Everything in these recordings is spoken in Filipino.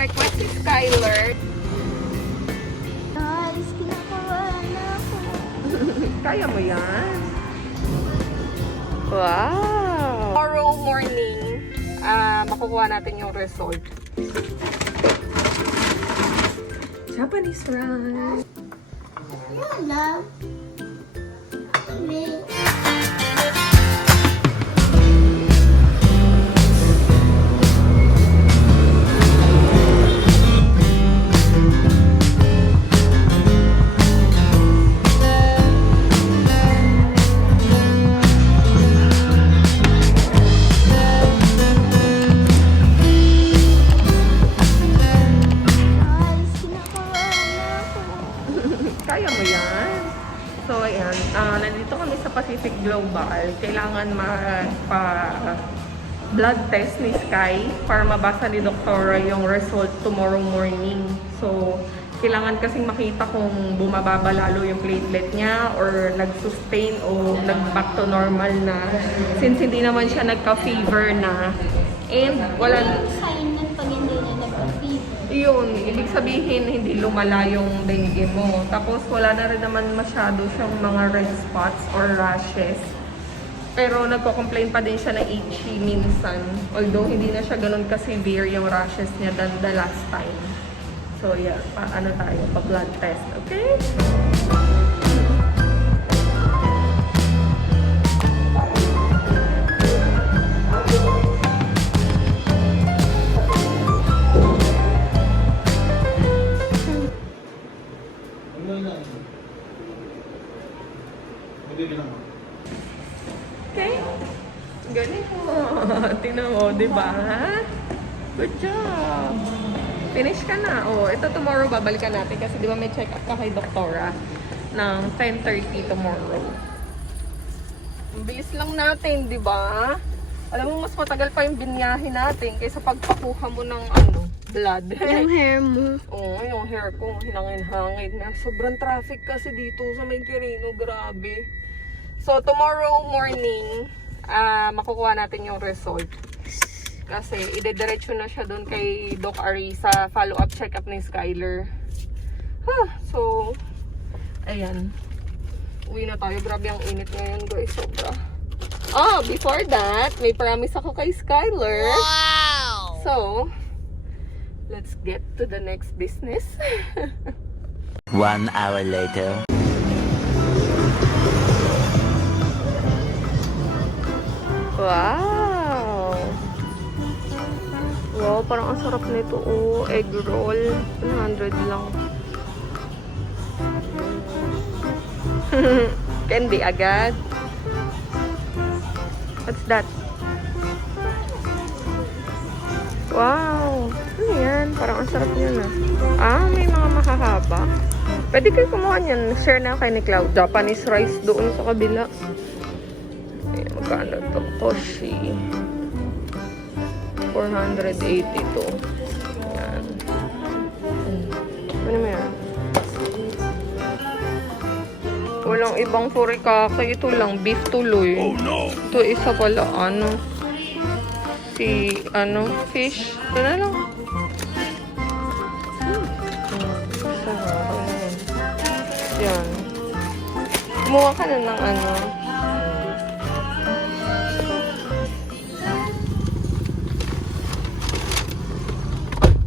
nag-request si Skyler. Guys, kinakabahan na ako. Kaya mo yan? Wow! Tomorrow morning, makukuha natin yung result. Japanese rice. You love me. Kaya mo yan. So, ayan. Nandito kami sa Pacific Global. Kailangan blood test ni Sky para mabasa ni Doktora yung result tomorrow morning. So, kailangan kasing makita kung bumababa lalo yung platelet niya or nag-sustain o nag-back to normal na. Since hindi naman siya nagka-fever na. And wala... Sign ng pag hindi na nagka-fever. Yun, ibig sabihin hindi lumala yung dengue mo. Tapos wala na rin naman masyado siyang mga red spots or rashes. Pero nagko-complain pa din siya na itchy minsan. Although hindi na siya ganun ka-severe yung rashes niya than the last time. So yeah, pa-blood test, okay? Okay. Galing mo. Tingnan mo, di ba? Good job. Finish ka na. Oh, ito tomorrow babalikan natin kasi di ba may check-up ka kay Doktora ng 10:30 tomorrow. Ang bilis lang natin, di ba? Alam mo, mas matagal pa yung binyahe natin kaysa pagpakuha mo ng blood. Yung hair mo. Oo, yung hair ko, hinangin-hangin na. Sobrang traffic kasi dito sa May Quirino, grabe. So, tomorrow morning, makukuha natin yung result. Kasi, idediretso na siya doon kay Doc Ari sa follow-up check-up ni Skyler. So, ayan. Uwi na tayo. Grabe ang init ngayon, guys. Sobra. Before that, may promise ako kay Skyler. Wow! So, let's get to the next business. 1 hour later. Wow! Wow, parang ang sarap nito. Oh, egg roll. 100 lang. Candy agad. What's that? Wow! Ano yan? Parang ang sarap niya na. May mga mahahaba. Pwede kayo kumuha niyan. Share na kay ni Cloud. Japanese rice doon sa kabila. Ay, magkano to? Toshi. 480 to. Yan. Ano mo yan? Walang ibang furikake. Ito lang. Beef tuloy. Oh no! Ito isa pala. Fish. Ito na lang. Yan. Kumuha ka na ng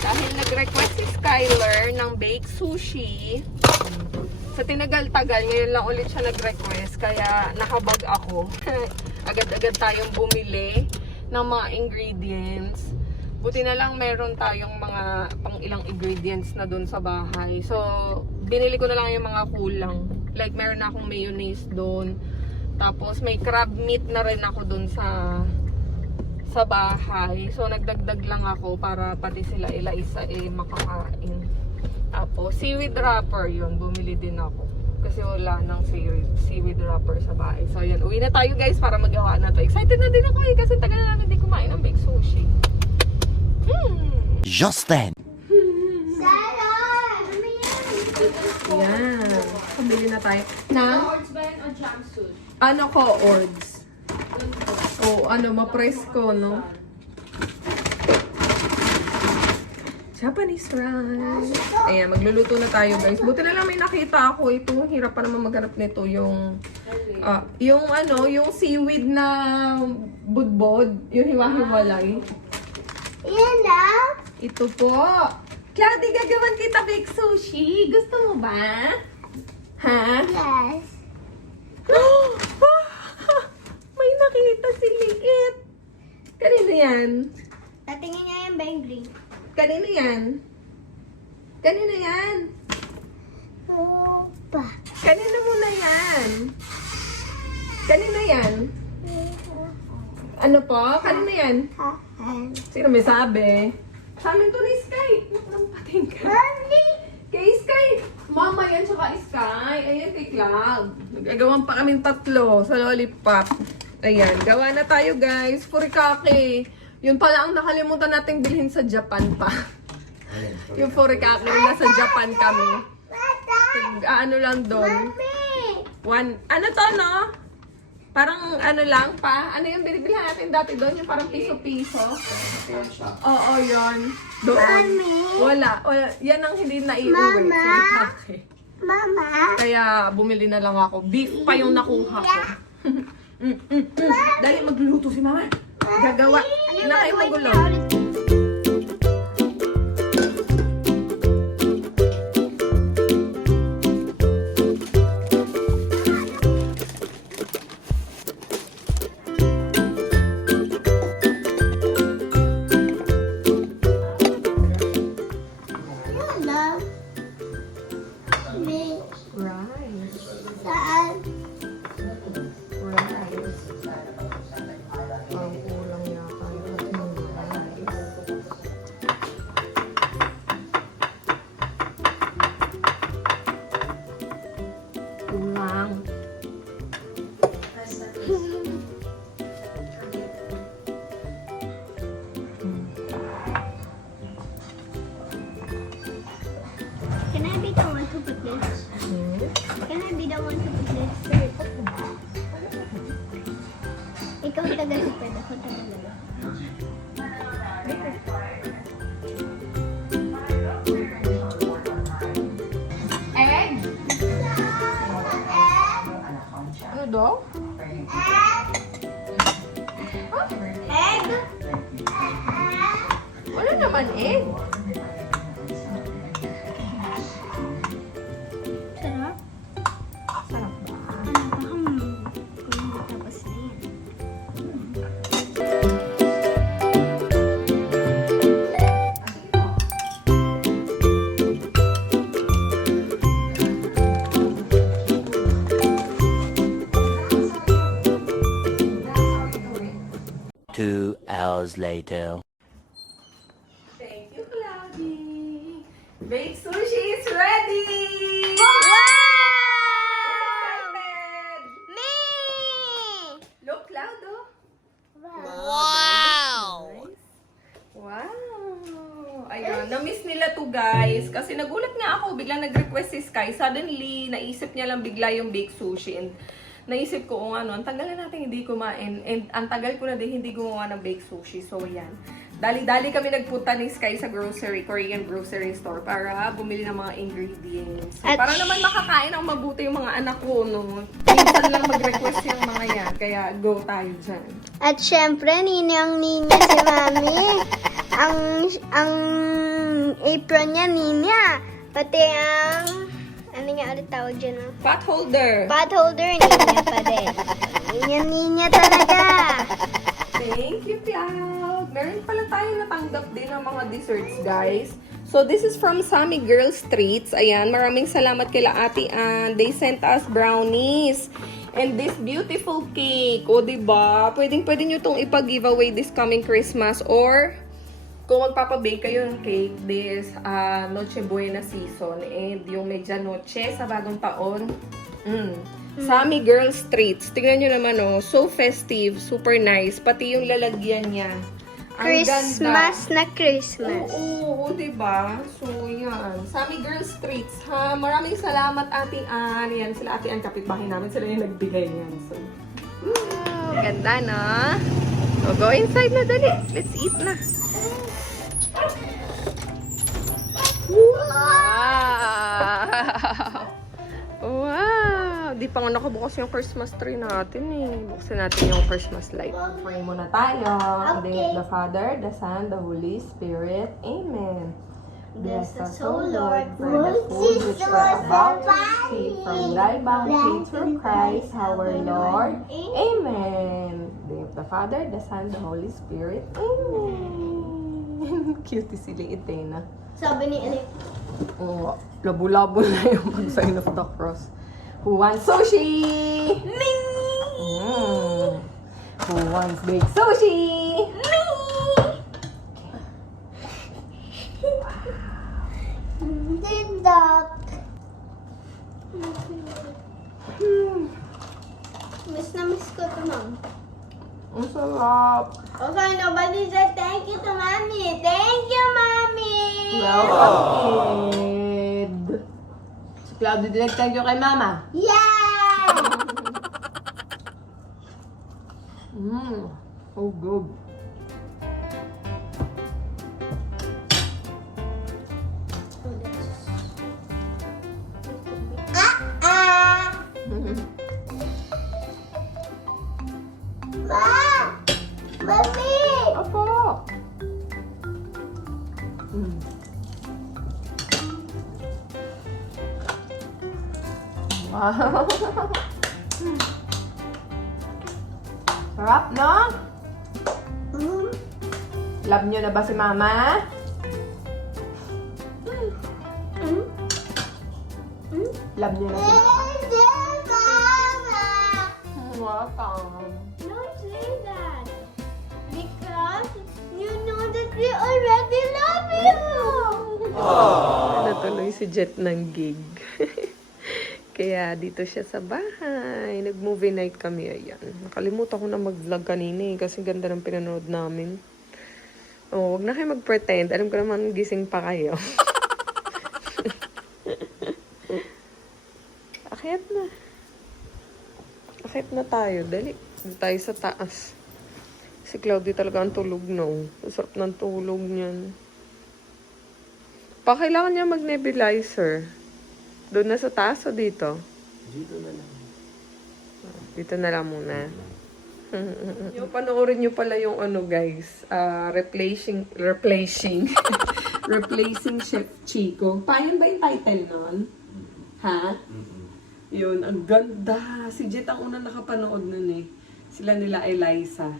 Dahil nag-request si Skyler ng baked sushi, sa tinagal-tagal, ngayon lang ulit siya nag-request, kaya nakabag ako. Agad-agad tayong bumili ng mga ingredients. Buti na lang meron tayong mga pang ilang ingredients na dun sa bahay. So, binili ko na lang yung mga kulang. Like, meron na akong mayonnaise dun. Tapos, may crab meat na rin ako dun sa bahay. So, nagdagdag lang ako para pati sila isa makakain. Tapos, seaweed wrapper yun. Bumili din ako. Kasi wala nang seaweed wrapper sa bahay. So, yan. Uwi na tayo, guys, para magawa na to. Excited na din ako kasi tagal na natin di kumain ng baked sushi. Just then. Yan. Pabili na tayo. Ords ba yan o jumpsuit? Ano ko, Ords? O, mapresko, no? Japanese rice. Ayan, magluluto na tayo guys. Buti na lang may nakita ako. Ito, hirap pa naman maghanap nito. Yung seaweed na budbod. Yung hiwa-hiwalay. Yan na. Ito po. Cloudy, gagawan kita bake sushi. Gusto mo ba? Ha? Yes. May nakita si Liit. Kanino yan? Tatingin niya yung bangling. Kanino yan? Kanino yan? Opa. Kanino mo na yan? Kanino yan? Ano po? Kanino yan? Sino may sabi? Sa amin to ni Sky. Nang pating ka. Mami. Kay Sky. Mama yan tsaka Sky. Ayan kay Cloud. Nagagawan pa kaming tatlo sa lollipop. Ayan. Gawa na tayo guys. Furikake. Yun pala ang nakalimutan nating bilhin sa Japan pa. Yung furikake rin nasa Japan kami. Ano lang doon. Ano to no? Parang ano lang pa. Ano yung binibilhan natin dati doon? Yung parang piso-piso. Oo, yun. Doon. Mami. Wala. Yan ang hindi naiuwi. Mama. Furikake. Mama. Kaya bumili na lang ako. Beef pa yung nakuha ko. Dali, magluluto si mama. Gagawa. Na kayo magulo. Love. Me. Rice. Saan? Rice. Parang kulang yata yung rice. Kulang. Can I be the one to put this? Can I be the one to put this? Ikaw taga-lipad, ako taga-lipad. Egg? Ano daw? Egg? Wala naman egg. Sarap? Sarap ba? Kung hindi tapos na yan. Two hours later. Thank you, Cloudy. Baked sushi is ready! Wow! Excited! Me! Look, Cloud, oh. Wow! Nice. Wow! Ayun, na-miss nila to guys. Kasi nagulat nga ako, biglang nag-request si Sky. Suddenly, naisip niya lang bigla yung baked sushi. And naisip ko kung ano, ang tagal na natin hindi kumain. And ang tagal ko na din hindi gumawa ng baked sushi. So, yan. Dali-dali kami nagpunta ni Sky sa Korean grocery store para bumili ng mga ingredients. So, At- para naman makakain ng mabuti yung mga anak ko, no? Minsan lang mag-request yung mga yan. Kaya, go tayo dyan. At syempre, ninyang-ninya si Mami. Ang apron niya, ninya. Pati ang... Ano nga ulit tawag dyan? No? Pot holder. Pot holder, ninya pa din. Ninya-ninya talaga. Thank you, Cloud. Meron pala tayo natanggap din ng mga desserts, guys. So, this is from Sammy Girls Treats. Ayan, maraming salamat kila Ate Ann. They sent us brownies. And this beautiful cake. O, diba? Pwede nyo itong ipag-giveaway this coming Christmas. Or, kung magpapabake kayo ng cake this Noche Buena season. And yung Medianoche sa bagong taon. Sammy Girls Treats. Tingnan nyo naman, oh. So festive. Super nice. Pati yung lalagyan niya. Ang Christmas ganda. na Christmas. Oo, diba? So, yan. Sammy Girls Treats, ha? Maraming salamat, Ate Ann. Yan, sila Ate Ann, kapitbahay namin. Sila yung nagbigay yan. So, ganda, no? So, go inside na, dali. Let's eat na. di pa nga nakabukas yung Christmas tree natin eh. Buksan natin yung Christmas light. Pray muna tayo. In the name of the Father, the Son, the Holy Spirit. Amen. Bless us, O Lord, for the food which we are about to receive from thy bounty through Christ our Lord. Amen. In the name of the Father, the Son, the Holy Spirit. Amen. Cute si Leitena. Sabi ni Elif. Oh, labo-labo na yung sign of the cross. Who wants sushi? Me! Who wants baked sushi? Me! Tindak. Miss na miss ko to, Ma'am. Ang sarap. Okay, nobody said thank you to Mommy. Thank you, Mommy! Welcome, kid. Si Claudio, direct thank you kay Mama. Yeah! So good. Ma! Mami! Apo. Wow. Sarap, no? Love nyo na ba si Mama? Love nyo na si Mama? Welcome. Don't say that. Because you know that we already love you. Natuloy si Jet ng gig. Kaya dito siya sa bahay. Nag-movie night kami. Ayan. Nakalimutan ko na mag-vlog kanina kasi ganda ng pinanood namin. Oh, wag na kayo mag-pretend. Alam ko naman gising pa kayo. Akyat na. Akyat na tayo. Dali. Dito tayo sa taas. Si Claudia talaga ang tulog, no? Ang sarap ng tulog niyan. Kailangan niya mag-nebulizer. Doon na sa taas o dito? Dito na lang. Dito na lang muna. Yung panoorin nyo pala yung ano guys, replacing Chef Chico. Payan ba yung title nun? Ha? Yun, ang ganda. Si Jet ang unang nakapanood nun eh. Sila nila Eliza.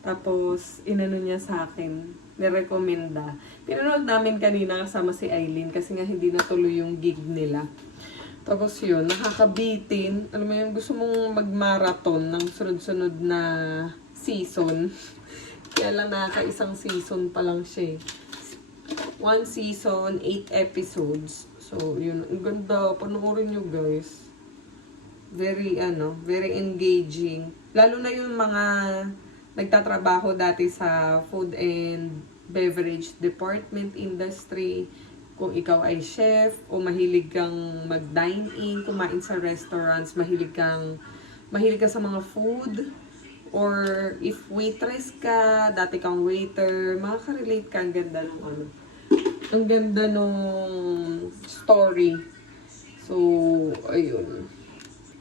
Tapos, inano niya sa akin, nirekomenda. Pinanood namin kanina kasama si Eileen kasi nga hindi natuloy yung gig nila. Tapos yun, nakakabitin. Alam mo yun, gusto mong mag-marathon ng sunod-sunod na season. Kaya lang nakaka-isang season pa lang siya. 1 season, 8 episodes. So, yun, ang ganda. Panoorin nyo guys. Very engaging. Lalo na yung mga nagtatrabaho dati sa food and beverage department industry. Kung ikaw ay chef o mahilig kang mag-dine-in, kumain sa restaurants, mahilig ka sa mga food, or if waitress ka, dati kang waiter, makaka-relate ka. Ang ganda nung ang ganda nung story. So, ayun.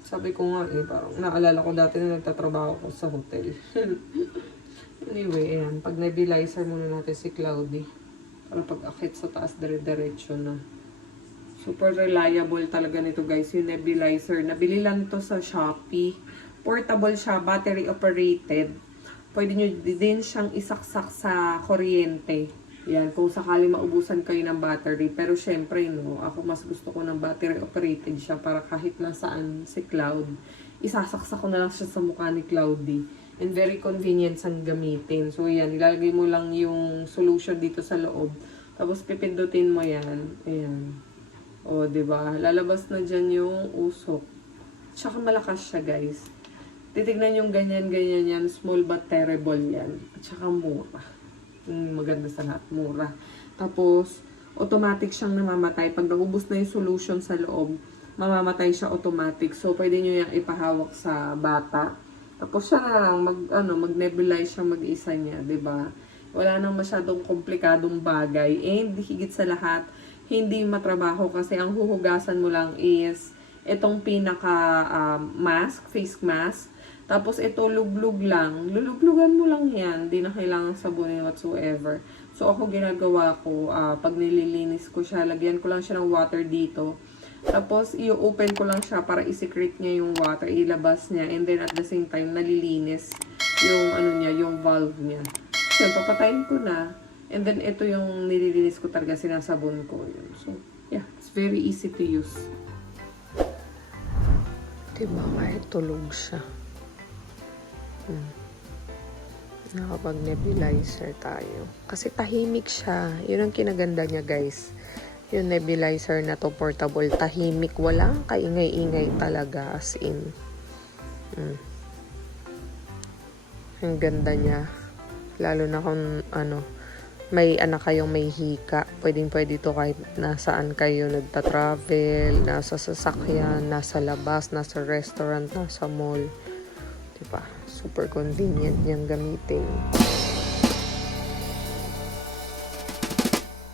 Sabi ko nga parang naalala ko dati na nagtatrabaho ko sa hotel. Anyway, ayan. Pag nebulizer muna natin si Cloudy. Para pag akit sa taas, dire-diretso na. Super reliable talaga nito guys, yung nebulizer. Nabili lang ito sa Shopee. Portable siya, battery operated. Pwede nyo din siyang isaksak sa kuryente. Yan, kung sakali maubusan kayo ng battery. Pero syempre, no, ako mas gusto ko ng battery operated siya para kahit nasaan si Cloud, isasaksak ko na lang siya sa mukha ni Cloudy. And very convenient sang gamitin. So yan, ilalagay mo lang yung solution dito sa loob. Tapos pipindutin mo yan. Ayan. O, diba? Lalabas na dyan yung usok. Tsaka malakas siya, guys. Titignan yung ganyan-ganyan yan. Small but terrible yan. At saka mura. Maganda sa lahat, mura. Tapos, automatic siyang namamatay. Pag naubos na yung solution sa loob, mamamatay siya automatic. So, pwede nyo yung ipahawak sa bata. Tapos siya na lang, mag-nebulize siya mag-isa niya, 'di ba? Wala nang masyadong komplikadong bagay. And higit sa lahat, hindi matrabaho kasi ang huhugasan mo lang is Itong pinaka mask, face mask. Tapos ito luglug lang. Luluglugan mo lang yan. Di na kailangan sabunin whatsoever. So ako ginagawa ko, pag nililinis ko siya, lagyan ko lang siya ng water dito. Tapos i-open ko lang siya para i-secrete niya yung water, ilabas niya. And then at the same time, nalilinis yung ano niya, yung valve niya. So papatayin ko na. And then ito yung nililinis ko talaga, sinasabon ko. Yun. So yeah, it's very easy to use. Diba, kahit tulog siya. Nakapag-nebulizer tayo. Kasi tahimik siya. Yun ang kinaganda niya, guys. Yung nebulizer na to, portable. Tahimik. Walang kaingay-ingay talaga. As in. Ang ganda niya. Lalo na kung, may anak kayong may hika. Pwedeng-pwede to kahit nasaan kayo nagta-travel, nasa sasakyan, nasa labas, nasa restaurant, nasa mall. Diba? Super convenient niyang gamitin.